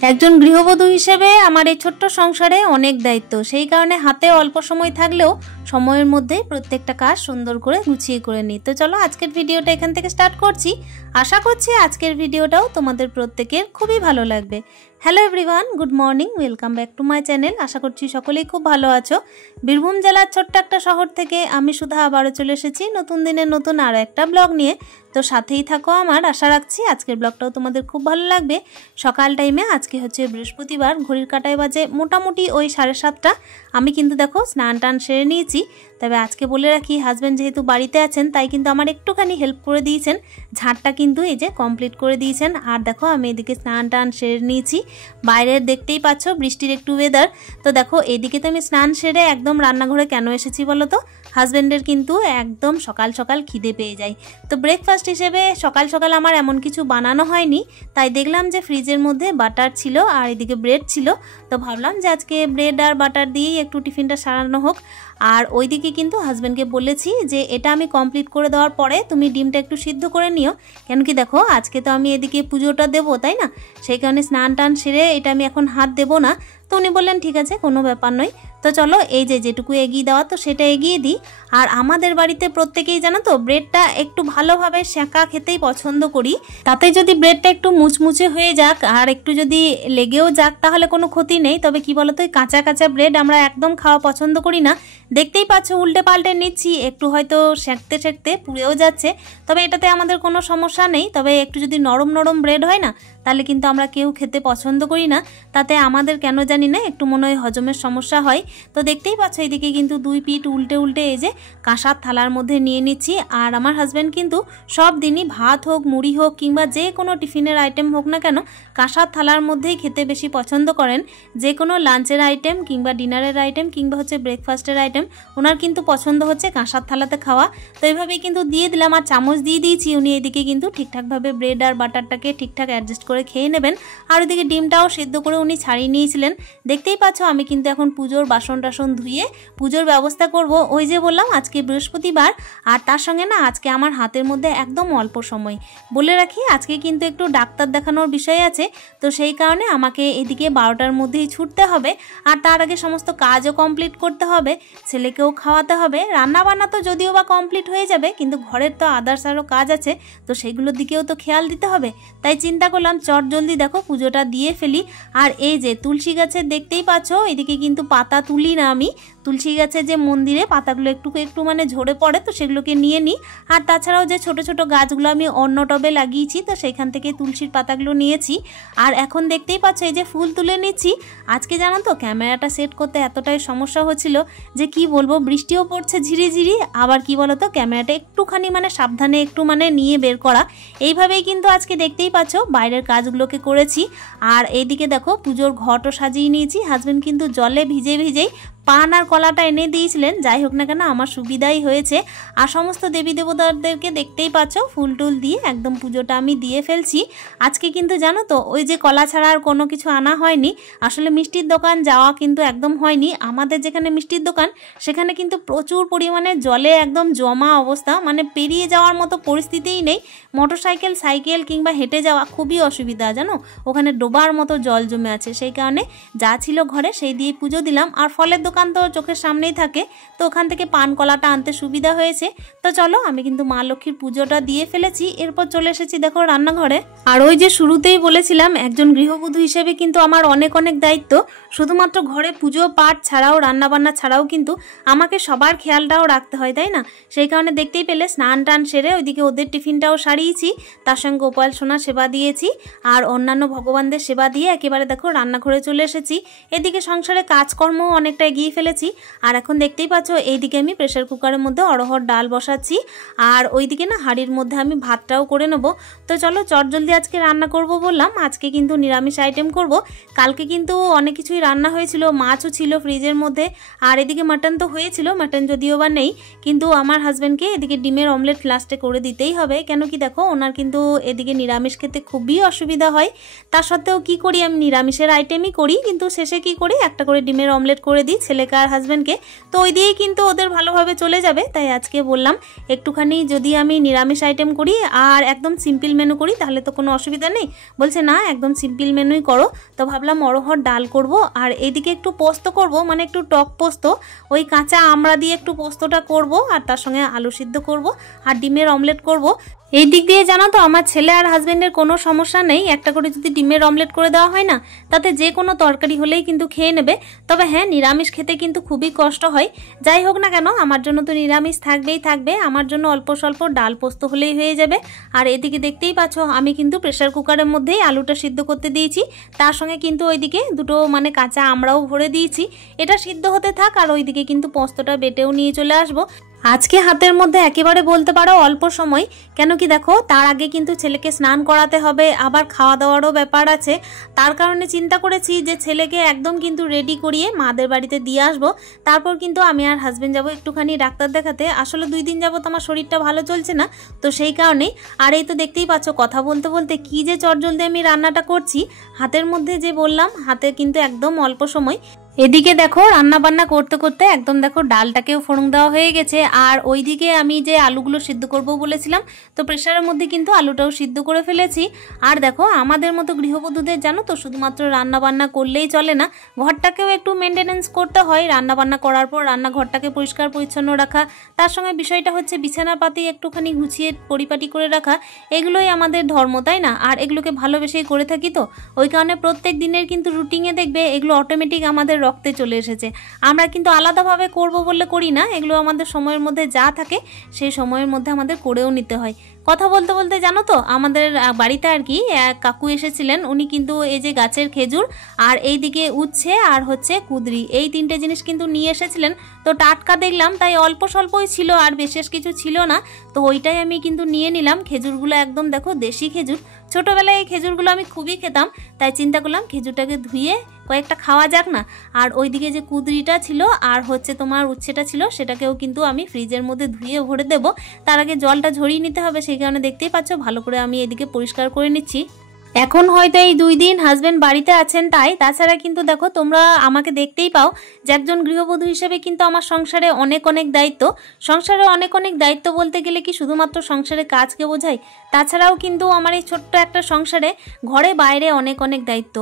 একজন গৃহবধূ হিসেবে আমার এই ছোট্ট সংসারে অনেক দায়িত্ব, সেই কারণে হাতে অল্প সময় থাকলেও সময়ের মধ্যেই প্রত্যেকটা কাজ সুন্দর করে গুছিয়ে করে নিই। তো চলো আজকের ভিডিওটা এখান থেকে স্টার্ট করছি। আশা করছি আজকের ভিডিওটাও তোমাদের প্রত্যেকের খুবই ভালো লাগবে। Hello everyone, good morning, welcome back to my channel. আশা করছি সকলেই খুব ভালো আছো। বীরভূম জেলার ছোট্ট একটা শহর থেকে আমি সুধা আবারও চলে এসেছি নতুন দিনের নতুন আরও একটা ব্লগ নিয়ে। তো সাথেই থাকো আমার, আশা রাখছি আজকের ব্লগটাও তোমাদের খুব ভালো লাগবে। সকাল টাইমে আজকে হচ্ছে বৃহস্পতিবার, ঘড়ির কাঁটায় বাজে মোটামুটি ওই 7:30। আমি কিন্তু দেখো স্নান টান সেরে নিয়েছি। তবে আজকে বলে রাখি, হাজব্যান্ড যেহেতু বাড়িতে আছেন তাই কিন্তু আমার একটুখানি হেল্প করে দিয়েছেন। ঝাঁটটা কিন্তু এই যে কমপ্লিট করে দিয়েছেন। আর দেখো আমি এদিকে স্নান টান সেরে নিয়েছি। বাইরের দেখতেই পাচ্ছ বৃষ্টির একটু ওয়েদার। তো দেখো এদিকে তো আমি স্নান সেরে একদম রান্নাঘরে কেন এসেছি বলো তো? হাজব্যান্ডের কিন্তু একদম সকাল সকাল খিদে পেয়ে যায়। তো ব্রেকফাস্ট হিসেবে সকাল সকাল আমার এমন কিছু বানানো হয়নি, তাই দেখলাম যে ফ্রিজের মধ্যে বাটার ছিল আর এদিকে ব্রেড ছিল। তো ভাবলাম যে আজকে ব্রেড আর বাটার দিয়েই একটু টিফিনটা সারানো হোক। আর ওইদিকে কিন্তু হাজব্যান্ডকে বলেছি যে এটা আমি কমপ্লিট করে দেওয়ার পরে তুমি ডিমটা একটু সিদ্ধ করে নিও, কেন কি দেখো আজকে তো আমি এদিকে পুজোটা দেবো, তাই না? সেই কারণে স্নান টান সেরে এটা আমি এখন হাত দেবো না। তো উনি বললেন ঠিক আছে, কোনো ব্যাপার নয়। তো চলো এই যে যেটুকু এগিয়ে দেওয়া তো সেটা এগিয়ে দিই। আর আমাদের বাড়িতে প্রত্যেকেই জানো তো ব্রেডটা একটু ভালোভাবে সেঁকা খেতেই পছন্দ করি। তাতে যদি ব্রেডটা একটু মুচমুচে হয়ে যাক আর একটু যদি লেগেও যাক তাহলে কোনো ক্ষতি নেই। তবে কি বলতো, এই কাঁচা কাঁচা ব্রেড আমরা একদম খাওয়া পছন্দ করি না। দেখতেই পাচ্ছ উল্টে পাল্টে নিচ্ছি, একটু হয়তো সেঁকতে সেঁকতে পুড়েও যাচ্ছে। তবে এটাতে আমাদের কোনো সমস্যা নেই। তবে একটু যদি নরম নরম ব্রেড হয় না তাহলে কিন্তু আমরা কেউ খেতে পছন্দ করি না। তাতে আমাদের কেন জানি না একটু মনে হয় হজমের সমস্যা হয়। তো দেখতেই পাচ্ছ এদিকে কিন্তু দুই পিঠ উল্টে উল্টে এই যে কাঁসার থালার মধ্যে নিয়ে নিচ্ছি। আর আমার হাজব্যান্ড কিন্তু সব দিনই ভাত হোক, মুড়ি হোক কিংবা যে কোনো টিফিনের আইটেম হোক না কেন কাঁসার থালার মধ্যেই খেতে বেশি পছন্দ করেন। যে কোনো লাঞ্চের আইটেম কিংবা ডিনারের আইটেম কিংবা হচ্ছে ব্রেকফাস্টের আইটেম ওনার কিন্তু পছন্দ হচ্ছে কাঁসার থালাতে খাওয়া। তো এইভাবেই কিন্তু দিয়ে দিলাম আর চামচ দিয়ে দিয়েছি। উনি এদিকে কিন্তু ঠিকঠাকভাবে ব্রেড আর বাটারটাকে ঠিকঠাক অ্যাডজাস্ট করে খেয়ে নেবেন। আর ওদিকে ডিমটাও সেদ্ধ করে উনি ছাড়িয়ে নিয়েছিলেন। দেখতেই পাচ্ছ আমি কিন্তু এখন পুজোর বাসন টাসন ধুয়ে পুজোর ব্যবস্থা করব। ওই যে বললাম আজকে বৃহস্পতিবার, আর তার সঙ্গে না আজকে আমার হাতের মধ্যে একদম অল্প সময়। বলে রাখি আজকে কিন্তু একটু ডাক্তার দেখানোর বিষয় আছে। তো সেই কারণে আমাকে এদিকে 12টার মধ্যেই ছুটতে হবে। আর তার আগে সমস্ত কাজও কমপ্লিট করতে হবে, ছেলেকেও খাওয়াতে হবে। রান্না বান্না তো যদিও বা কমপ্লিট হয়ে যাবে, কিন্তু ঘরের তো আদার্স আরও কাজ আছে, তো সেইগুলোর দিকেও তো খেয়াল দিতে হবে। তাই চিন্তা করলাম চট জলদি দেখো পুজোটা দিয়ে ফেলি। আর এই যে তুলসী গাছের দেখতেই পাচ্ছ এদিকে কিন্তু পাতা তুলি না আমি। তুলসী গাছে যে মন্দিরে পাতাগুলো একটু একটু মানে ঝরে পড়ে, তো সেগুলোকে নিয়ে নিই। আর তাছাড়াও যে ছোট ছোট গাছগুলো আমি অন্য টবে লাগিয়েছি, তো সেখান থেকে তুলসীর পাতাগুলো নিয়েছি। আর এখন দেখতেই পাচ্ছ এই যে ফুল তুলে নিচ্ছি। আজকে জানো তো ক্যামেরাটা সেট করতে এতটাই সমস্যা হচ্ছিল যে কি বলবো, বৃষ্টিও পড়ছে ঝিরিঝিরি। আবার কি বলতো, ক্যামেরাটা একটুখানি মানে সাবধানে একটু মানে নিয়ে বের করা। এইভাবেই কিন্তু আজকে দেখতেই পাচ্ছ বাইরের কাজগুলোকে করেছি। আর এইদিকে দেখো পুজোর ঘটও সাজিয়ে নিয়েছি। হাজবেন্ড কিন্তু জলে ভিজে ভিজেই পান আর কলাটা এনে দিয়েছিলেন। যাই হোক না কেন আমার সুবিধাই হয়েছে। আর সমস্ত দেবী দেবতাদেরকে দেখতেই পাচ্ছ ফুল টুল দিয়ে একদম পুজোটা আমি দিয়ে ফেলছি। আজকে কিন্তু জানো তো ওই যে কলা ছাড়া আর কোনো কিছু আনা হয়নি। আসলে মিষ্টির দোকান যাওয়া কিন্তু একদম হয়নি। আমাদের যেখানে মিষ্টির দোকান সেখানে কিন্তু প্রচুর পরিমাণে জলে একদম জমা অবস্থা, মানে পেরিয়ে যাওয়ার মতো পরিস্থিতিই নেই। মোটরসাইকেল, সাইকেল কিংবা হেঁটে যাওয়া খুবই অসুবিধা, জানো ওখানে ডোবার মতো জল জমে আছে। সেই কারণে যা ছিল ঘরে সেই দিয়ে পুজো দিলাম। আর ফলের দোকান তো চোখের সামনেই থাকে, তো ওখান থেকে পান কলাটা আনতে সুবিধা হয়েছে। তো চলো আমি কিন্তু মা লক্ষ্মীর পুজোটা দিয়ে ফেলেছি। এরপর চলে এসেছি দেখো রান্নাঘরে। আর ওই যে শুরুতেই বলেছিলাম একজন গৃহবধূ হিসেবে কিন্তু আমার অনেক অনেক দায়িত্ব। শুধুমাত্র ঘরে পুজো পাঠ ছাড়াও রান্নাবান্না ছাড়াও কিন্তু আমাকে সবার খেয়ালটাও রাখতে হয়, তাই না? সেই কারণে দেখতেই পেলে স্নান টান সেরে ওইদিকে ওদের টিফিনটাও সারিয়েছি, তার সঙ্গে গোপাল সোনা সেবা দিয়েছি আর অন্যান্য ভগবানদের সেবা দিয়ে একেবারে দেখো রান্নাঘরে চলে এসেছি। এদিকে সংসারে কাজকর্ম অনেকটা এগিয়ে ফেলেছি। আর এখন দেখতেই পাচ্ছ এইদিকে আমি প্রেসার কুকারের মধ্যে অরহর ডাল বসাচ্ছি। আর ওইদিকে না হাঁড়ির মধ্যে আমি ভাতটাও করে নেব। তো চলো চটজলদি আজকে রান্না করব। বললাম আজকে কিন্তু নিরামিষ আইটেম করব। কালকে কিন্তু অনেক কিছুই রান্না হয়েছিল, মাছও ছিল ফ্রিজের মধ্যে। আর এদিকে মাটন তো হয়েছিল, মাটন যদিও বা নেই, কিন্তু আমার হাজব্যান্ডকে এদিকে ডিমের অমলেট লাস্টে করে দিতেই হবে। কেন কি দেখো ওনার কিন্তু এদিকে নিরামিষ খেতে খুবই অসুবিধা হয়। তা সত্ত্বেও কি করি, আমি নিরামিষের আইটেমই করি, কিন্তু শেষে কি করি একটা করে ডিমের অমলেট করে দিই। ছেলেকে আর হাজব্যান্ডকে, তো ওই দিয়েই কিন্তু ওদের ভালোভাবে চলে যাবে। তাই আজকে বললাম একটুখানি যদি আমি নিরামিষ আইটেম করি আর একদম সিম্পল মেনু করি তাহলে তো কোনো অসুবিধা নেই। বলছে না একদম সিম্পল মেনুই করো। তো ভাবলাম অরহর ডাল করব আর এইদিকে একটু পোস্ত করব, মানে একটু টক পোস্ত, ওই কাঁচা আমড়া দিয়ে একটু পোস্তটা করব আর তার সঙ্গে আলু সিদ্ধ করব আর ডিমের অমলেট করব। এই দিক দিয়ে জানো তো আমার ছেলে আর হাজব্যান্ডের কোনো সমস্যা নেই, একটা করে যদি ডিমের অমলেট করে দেওয়া হয় না তাতে যে কোনো তরকারি হলেই কিন্তু খেয়ে নেবে। তবে হ্যাঁ, নিরামিষ খেতে কিন্তু খুবই কষ্ট হয়। যাই হোক না কেন আমার জন্য তো নিরামিষ থাকবেই থাকবে, আমার জন্য অল্প স্বল্প ডাল পোস্ত হলেই হয়ে যাবে। আর এদিকে দেখতেই পাচ্ছ আমি কিন্তু প্রেসার কুকারের মধ্যেই আলুটা সিদ্ধ করতে দিয়েছি, তার সঙ্গে কিন্তু ওইদিকে দুটো মানে কাঁচা আমড়াও ভরে দিয়েছি। এটা সিদ্ধ হতে থাক আর ওইদিকে কিন্তু পোস্তটা বেটেও নিয়ে চলে আসবো। আজকে হাতের মধ্যে একেবারে বলতে পারো অল্প সময়, কেন কি দেখো তার আগে কিন্তু ছেলেকে স্নান করাতে হবে, আবার খাওয়া দাওয়ারও ব্যাপার আছে। তার কারণে চিন্তা করেছি যে ছেলেকে একদম কিন্তু রেডি করিয়ে মাদের বাড়িতে দিয়ে আসবো, তারপর কিন্তু আমি আর হাজবেন্ড যাবো একটুখানি ডাক্তার দেখাতে। আসলে 2 দিন যাবো তো আমার শরীরটা ভালো চলছে না, তো সেই কারণেই। আর এই তো দেখতেই পাচ্ছ কথা বলতে বলতে কি যে চটজলদি আমি রান্নাটা করছি, হাতের মধ্যে যে বললাম হাতে কিন্তু একদম অল্প সময়। এদিকে দেখো রান্না বান্না করতে করতে একদম দেখো ডালটাকেও ফোড়ন দেওয়া হয়ে গেছে। আর ওইদিকে আমি যে আলুগুলো সিদ্ধ করব বলেছিলাম, তো প্রেসারের মধ্যে কিন্তু আলুটাও সিদ্ধ করে ফেলেছি। আর দেখো আমাদের মতো গৃহবধূদের জানো তো শুধুমাত্র রান্না বান্না করলেই চলে না, ঘরটাকেও একটু মেনটেনেন্স করতে হয়। রান্না বান্না করার পর রান্নাঘরটাকে পরিষ্কার পরিচ্ছন্ন রাখা, তার সঙ্গে বিষয়টা হচ্ছে বিছানাপাতি একটুখানি গুছিয়ে পরিপাটি করে রাখা, এগুলোই আমাদের ধর্ম, তাই না? আর এগুলোকে ভালোবেসেই করে থাকি, তো ওই কারণে প্রত্যেক দিনের কিন্তু রুটিনে দেখবে এগুলো অটোমেটিক আমাদের রক্তে চলে এসেছে। আমরা কিন্তু আলাদাভাবে করব বললে করি না, এগুলো আমাদের সময়ের মধ্যে যা থাকে সেই সময়ের মধ্যে আমাদের করেও নিতে হয়। কথা বলতে বলতে জানো তো আমাদের বাড়িতে আর কি এক কাকু এসেছিলেন, উনি কিন্তু এই যে গাছের খেজুর আর এইদিকে উচ্ছে আর হচ্ছে কুদরি, এই 3টে জিনিস কিন্তু নিয়ে এসেছিলেন। তো টাটকা দেখলাম তাই অল্প স্বল্পই ছিল আর বিশেষ কিছু ছিল না, তো ওইটাই আমি কিন্তু নিয়ে নিলাম। খেজুরগুলো একদম দেখো দেশি খেজুর, ছোটোবেলায় এই খেজুরগুলো আমি খুবই খেতাম, তাই চিন্তা করলাম খেজুরটাকে ধুয়ে কয়েকটা খাওয়া যাক না। আর ওইদিকে যে কুদরিটা ছিল আর হচ্ছে তোমার উচ্ছেটা ছিল সেটাকেও কিন্তু আমি ফ্রিজের মধ্যে ধুয়ে ভরে দেবো, তার আগে জলটা ঝরিয়ে নিতে হবে, সেই কারণে দেখতেই পাচ্ছ ভালো করে আমি এদিকে পরিষ্কার করে নিচ্ছি। এখন হয়তো এই 2 দিন হাজবেন্ড বাড়িতে আছেন তাই, তাছাড়া কিন্তু দেখো তোমরা আমাকে দেখতেই পাও যে একজন গৃহবধূ হিসেবে কিন্তু আমার সংসারে অনেক অনেক দায়িত্ব। সংসারে অনেক অনেক দায়িত্ব বলতে গেলে কি শুধুমাত্র সংসারে কাজকে বোঝায়, তাছাড়াও কিন্তু আমার এই ছোট্ট একটা সংসারে ঘরে বাইরে অনেক অনেক দায়িত্ব।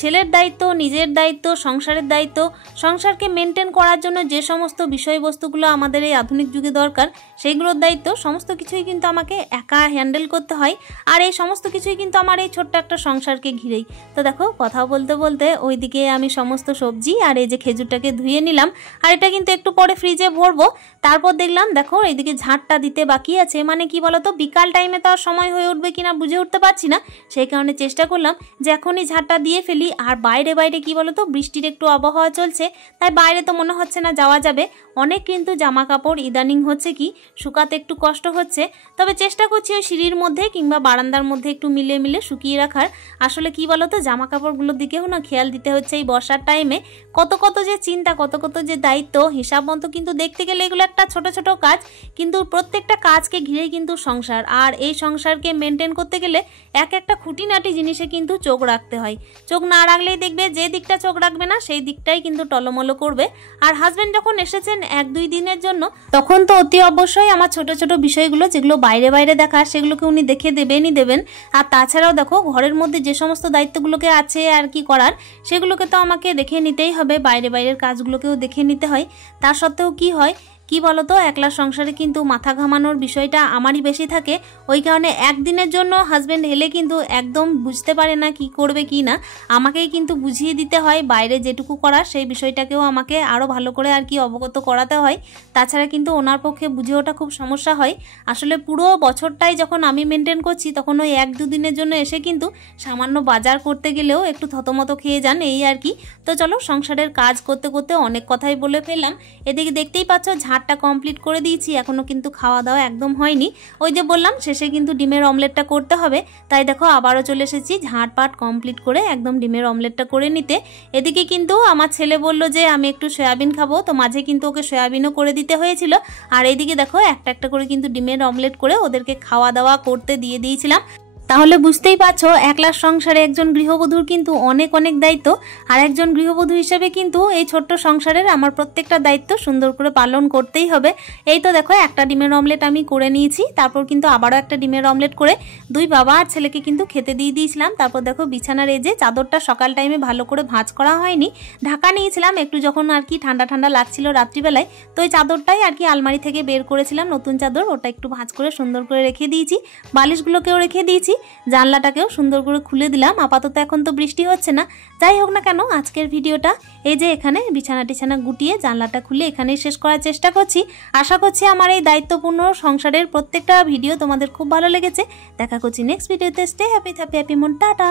ছেলের দায়িত্ব, নিজের দায়িত্ব, সংসারের দায়িত্ব, সংসারকে মেনটেন করার জন্য যে সমস্ত বিষয়বস্তুগুলো আমাদের এই আধুনিক যুগে দরকার সেইগুলোর দায়িত্ব, সমস্ত কিছুই কিন্তু আমাকে একা হ্যান্ডেল করতে হয়। আর এই সমস্ত কিছুই কিন্তু আমার এই ছোট্ট একটা সংসারকে ঘিরেই। তো দেখো কথা বলতে বলতে ওইদিকে আমি সমস্ত সবজি আর এই যে খেজুরটাকে ধুয়ে নিলাম, আর এটা কিন্তু একটু পরে ফ্রিজে ভরবো। তারপর দেখলাম দেখো এইদিকে ঝাঁটটা দিতে বাকি আছে, মানে কি বলতো বিকাল টাইমে তো আর সময় হয়ে উঠবে কিনা বুঝে উঠতে পারছি না, সেই কারণে চেষ্টা করলাম যে এখনই ঝাঁটটা দিয়ে ফেলি। আর বাইরে বাইরে কি বলতো বৃষ্টির একটু আবহাওয়া চলছে, তাই বাইরে তো মনে হচ্ছে না যাওয়া যাবে। অনেক কিন্তু জামা কাপড় ইদানিং হচ্ছে কি শুকাতে একটু কষ্ট হচ্ছে, তবে চেষ্টা করছি ওই সিঁড়ির মধ্যে কিংবা বারান্দার মধ্যে একটু মিলে মিলে শুকিয়ে রাখার। আসলে কি বলতো জামা কাপড়গুলোর দিকেও না খেয়াল দিতে হচ্ছে এই বর্ষার টাইমে। কত কত যে চিন্তা, কত কত যে দায়িত্ব, হিসাব মতো কিন্তু দেখতে গেলে এগুলো একটা ছোট ছোট কাজ, কিন্তু প্রত্যেকটা কাজকে ঘিরেই কিন্তু সংসার। আর এই সংসারকে মেনটেন করতে গেলে এক একটা খুঁটিনাটি জিনিসে কিন্তু চোখ রাখতে হয়। চোখ না রাখলেই দেখবে যে দিকটা চোখ রাখবে না সেই দিকটাই কিন্তু টলমলো করবে। আর হাজবেন্ড যখন এসেছেন 1-2 দিনের জন্য, তখন তো অতি অবশ্যই আমার ছোট ছোট বিষয়গুলো যেগুলো বাইরে বাইরে দেখা সেগুলোকে উনি দেখে দেবেনই দেবেন। আর তাছাড়াও দেখো ঘরের মধ্যে যে সমস্ত দায়িত্বগুলোকে আছে আর কি করার সেগুলোকে তো আমাকে দেখে নিতেই হবে, বাইরে বাইরের কাজগুলোকেও দেখে নিতে হয়। তার সত্ত্বেও কি হয় কি বলতো একলা সংসারে কিন্তু মাথা ঘামানোর বিষয়টা আমারই বেশি থাকে। ওই কারণে একদিনের জন্য হাজবেন্ড এলে কিন্তু একদম বুঝতে পারে না কি করবে কি না, আমাকেই কিন্তু বুঝিয়ে দিতে হয়। বাইরে যেটুকু করার সেই বিষয়টাকেও আমাকে আরও ভালো করে আর কি অবগত করাতে হয়, তাছাড়া কিন্তু ওনার পক্ষে বুঝে ওঠা খুব সমস্যা হয়। আসলে পুরো বছরটাই যখন আমি মেনটেন করছি তখন ওই 1-2 দিনের জন্য এসে কিন্তু সামান্য বাজার করতে গেলেও একটু থতমত খেয়ে যান, এই আর কি। তো চলো সংসারের কাজ করতে করতে অনেক কথাই বলে ফেললাম। এদিকে দেখতেই পাচ্ছ ঝাঁটটা কমপ্লিট করে দিয়েছি, এখনো কিন্তু খাওয়া দাওয়া একদম হয়নি। ওই যে বললাম শেষে কিন্তু ডিমের অমলেটটা করতে হবে, তাই দেখো আবারও চলে এসেছি ঝাঁটপাট কমপ্লিট করে একদম ডিমের অমলেটটা করে নিতে। এদিকে কিন্তু আমার ছেলে বলল যে আমি একটু সয়াবিন খাবো, তো মাঝে কিন্তু ওকে সয়াবিনও করে দিতে হয়েছিল। আর এইদিকে দেখো একটা একটা করে কিন্তু ডিমের অমলেট করে ওদেরকে খাওয়া দাওয়া করতে দিয়ে দিয়েছিলাম। তাহলে বুঝতেই পারছো একলা সংসারে একজন গৃহবধূর কিন্তু অনেক অনেক দায়িত্ব। আর একজন গৃহবধূ হিসেবে কিন্তু এই ছোট্ট সংসারের আমার প্রত্যেকটা দায়িত্ব সুন্দর করে পালন করতেই হবে। এই তো দেখো একটা ডিমের অমলেট আমি করে নিয়েছি, তারপর কিন্তু আবারও একটা ডিমের অমলেট করে দুই বাবা আর ছেলেকে কিন্তু খেতে দিয়ে দিয়েছিলাম। তারপর দেখো বিছানার এই যে চাদরটা সকাল টাইমে ভালো করে ভাঁজ করা হয়নি, ঢাকা নিয়েছিলাম একটু যখন আর কি ঠান্ডা ঠান্ডা লাগছিল রাত্রিবেলায়, তো এই চাদরটাই আর কি আলমারি থেকে বের করেছিলাম, নতুন চাদর, ওটা একটু ভাঁজ করে সুন্দর করে রেখে দিয়েছি। বালিশগুলোকেও রেখে দিয়েছি, জানলাটাকেও সুন্দর করে খুলে দিলাম। আপাতত এখন তো বৃষ্টি হচ্ছে না, যাই হোক না কেন আজকের ভিডিওটা এই যে এখানে বিছানা টিছানা গুটিয়ে জানলাটা খুলে এখানেই শেষ করার চেষ্টা করছি। আশা করছি আমার এই দায়িত্বপূর্ণ সংসারের প্রত্যেকটা ভিডিও তোমাদের খুব ভালো লেগেছে। দেখা করছি নেক্সট ভিডিওতে। স্টে হ্যাপি, হ্যাপি মন, টাটা।